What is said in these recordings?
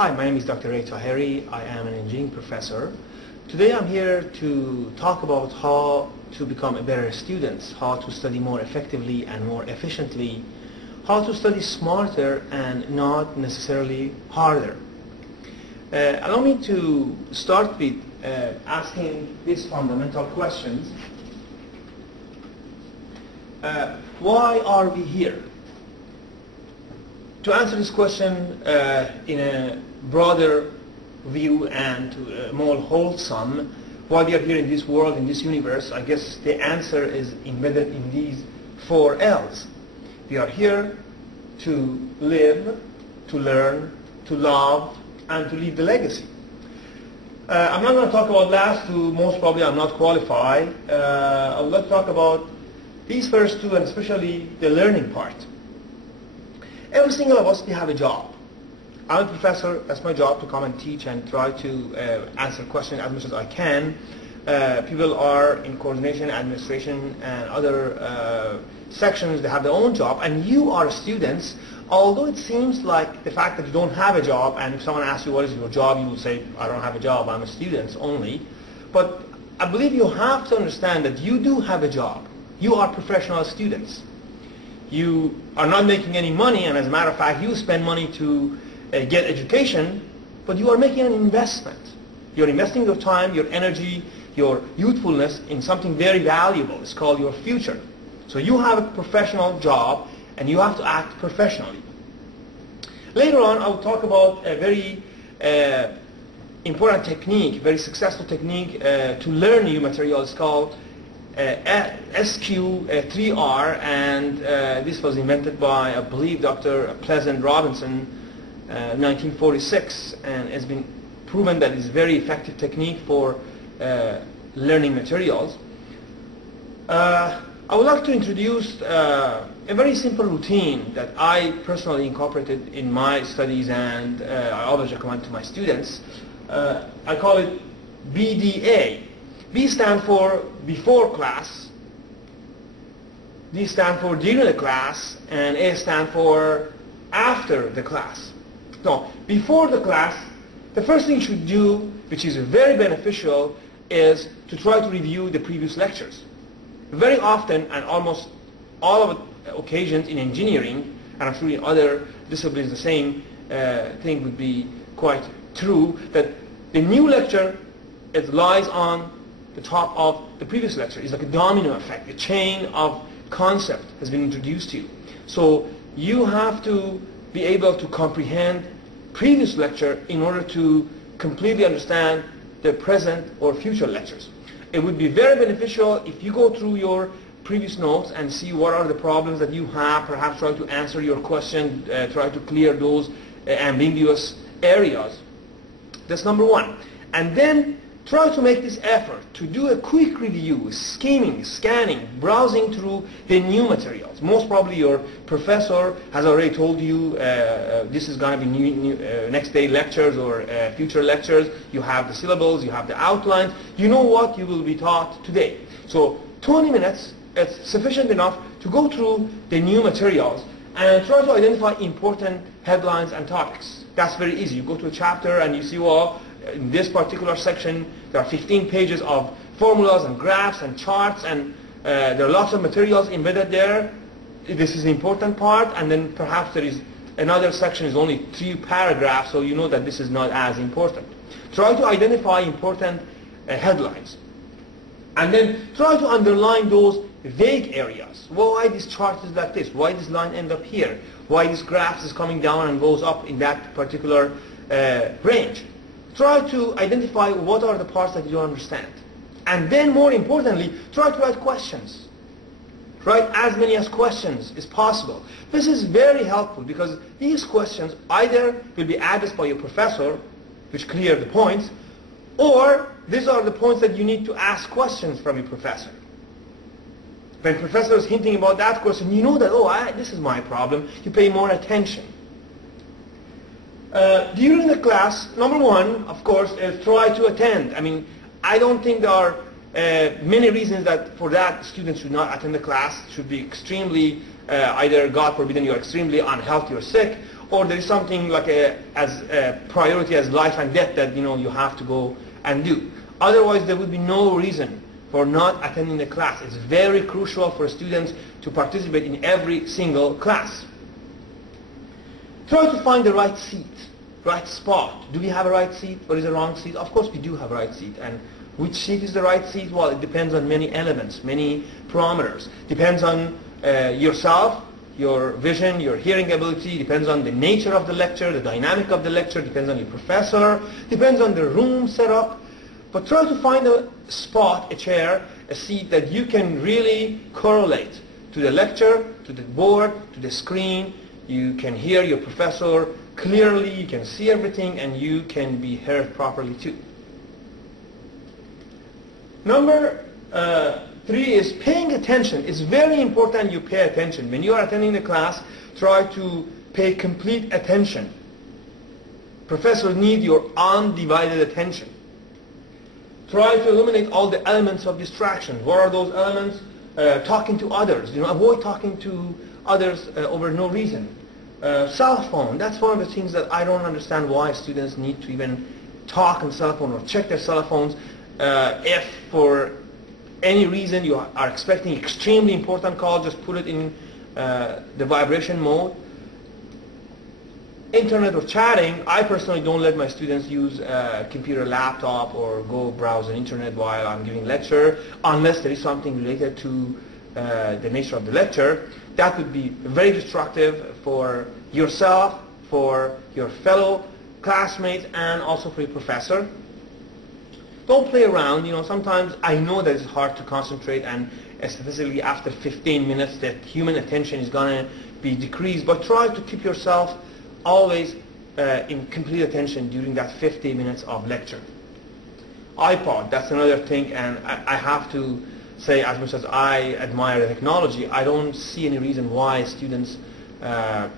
Hi, my name is Dr. Taheri. I am an engineering professor. Today I'm here to talk about how to become a better student, how to study more effectively and more efficiently, how to study smarter and not necessarily harder. Allow me to start with asking these fundamental questions. Why are we here? To answer this question in a broader view and more wholesome, why we are here in this world, in this universe, I guess the answer is embedded in these 4 L's. We are here to live, to learn, to love, and to leave the legacy. I'm not going to talk about last two, most probably I'm not qualified. I would like to talk about these first two, and especially the learning part. Every single of us, we have a job. I'm a professor. That's my job, to come and teach and try to answer questions as much as I can. People are in coordination, administration, and other sections. They have their own job, and you are students. Although it seems like the fact that you don't have a job, and if someone asks you what is your job, you will say, I don't have a job, I'm a student only. But I believe you have to understand that you do have a job. You are professional students. You are not making any money, and as a matter of fact, you spend money to get education, but you are making an investment. You're investing your time, your energy, your youthfulness in something very valuable. It's called your future. So you have a professional job, and you have to act professionally. Later on, I will talk about a very important technique, very successful technique to learn new material. It's called SQ3R, and this was invented by, I believe, Dr. Pleasant Robinson, 1946, and it's been proven that it's a very effective technique for learning materials. I would like to introduce a very simple routine that I personally incorporated in my studies, and I always recommend to my students. I call it BDA. B stands for before class, D stands for during the class, and A stands for after the class. So, before the class, the first thing you should do, which is very beneficial, is to try to review the previous lectures. Very often, and almost all of the occasions in engineering, and I'm sure in other disciplines the same thing would be quite true, that the new lecture, it lies on the top of the previous lecture. It's like a domino effect. A chain of concept has been introduced to you. So you have to be able to comprehend previous lecture in order to completely understand the present or future lectures. It would be very beneficial if you go through your previous notes and see what are the problems that you have, perhaps try to answer your question, try to clear those ambiguous areas. That's number one. And then try to make this effort to do a quick review, skimming, scanning, browsing through the new materials. Most probably your professor has already told you this is going to be next day lectures or future lectures. You have the syllables, you have the outlines. You know what you will be taught today. So 20 minutes is sufficient enough to go through the new materials and try to identify important headlines and topics. That's very easy. You go to a chapter and you see, well, in this particular section, there are 15 pages of formulas and graphs and charts, and there are lots of materials embedded there. This is the important part, and then perhaps there is another section is only 3 paragraphs, so you know that this is not as important. Try to identify important headlines, and then try to underline those vague areas. Why this chart is like this? Why this line ends up here? Why this graph is coming down and goes up in that particular range? Try to identify what are the parts that you don't understand. And then, more importantly, try to write questions. Write as many as questions as possible. This is very helpful because these questions either will be addressed by your professor, which clear the points, or these are the points that you need to ask questions from your professor. When professor is hinting about that question, you know that, oh, this is my problem. You pay more attention. During the class, number one, of course, is try to attend. I mean, I don't think there are many reasons that for that students should not attend the class. Should be extremely, either God forbid you're extremely unhealthy or sick, or there is something like as a priority as life and death that you have to go and do. Otherwise, there would be no reason for not attending the class. It's very crucial for students to participate in every single class. Try to find the right seat, right spot. Do we have a right seat or is it a wrong seat? Of course we do have a right seat. And which seat is the right seat? Well, it depends on many elements, many parameters. Depends on yourself, your vision, your hearing ability, depends on the nature of the lecture, the dynamic of the lecture, depends on your professor, depends on the room setup. But try to find a spot, a chair, a seat that you can really correlate to the lecture, to the board, to the screen. You can hear your professor clearly, you can see everything, and you can be heard properly too. Number 3 is paying attention. It's very important you pay attention. When you are attending the class, try to pay complete attention. Professors need your undivided attention. Try to eliminate all the elements of distraction. What are those elements? Talking to others. Avoid talking to others over no reason. Cell phone. That's one of the things that I don't understand why students need to even talk on cell phone or check their cell phones. If for any reason you are expecting extremely important call, just put it in the vibration mode. Internet or chatting, I personally don't let my students use a computer, laptop, or go browse the internet while I'm giving lecture, unless there is something related to the nature of the lecture. That would be very destructive for yourself, for your fellow classmates, and also for your professor. Don't play around. Sometimes I know that it's hard to concentrate, and statistically after 15 minutes that human attention is going to be decreased, but try to keep yourself always in complete attention during that 50 minutes of lecture. iPod, that's another thing, and I have to say, as much as I admire the technology, I don't see any reason why students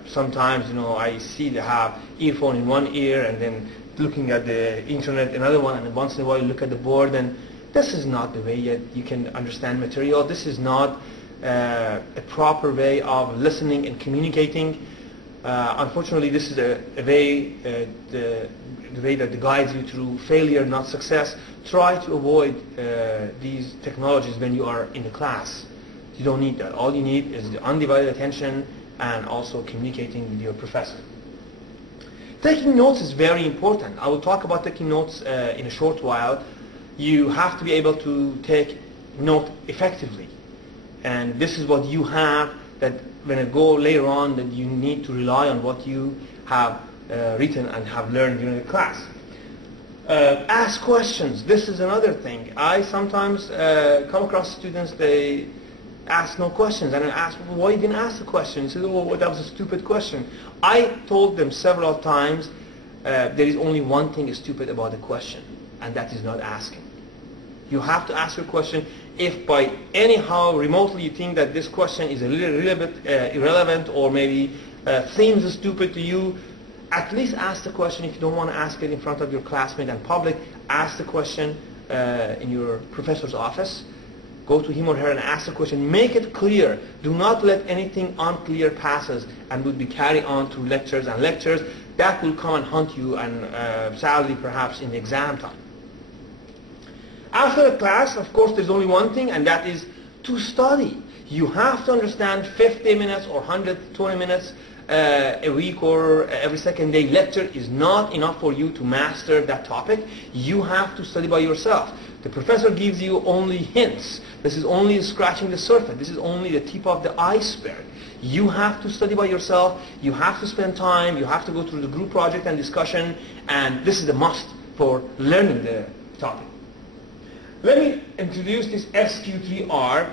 sometimes, I see they have earphone in one ear and then looking at the internet another one, and once in a while you look at the board, and this is not the way yet you can understand material. This is not a proper way of listening and communicating. Unfortunately, this is the way that guides you through failure, not success. Try to avoid these technologies when you are in the class. You don't need that. All you need is the undivided attention and also communicating with your professor. Taking notes is very important. I will talk about taking notes in a short while. You have to be able to take note effectively. And this is what you have, that when I go later on, that you need to rely on what you have written and have learned during the class. Ask questions. This is another thing. I sometimes come across students, they ask no questions, and I ask, well, why you didn't ask the question? They say, oh, that was a stupid question. I told them several times there is only one thing stupid about the question, and that is not asking. You have to ask your question. If by anyhow remotely you think that this question is a little bit irrelevant, or maybe seems stupid to you, at least ask the question. If you don't want to ask it in front of your classmate and public, ask the question in your professor's office. Go to him or her and ask the question. Make it clear. Do not let anything unclear passes and would be carried on through lectures and lectures. That will come and haunt you, and sadly perhaps in the exam time. After the class, of course, there's only one thing, and that is to study. You have to understand 50 minutes or 120 minutes a week or every second day lecture is not enough for you to master that topic. You have to study by yourself. The professor gives you only hints. This is only scratching the surface. This is only the tip of the iceberg. You have to study by yourself. You have to spend time. You have to go through the group project and discussion, and this is a must for learning the topic. Let me introduce this SQ3R.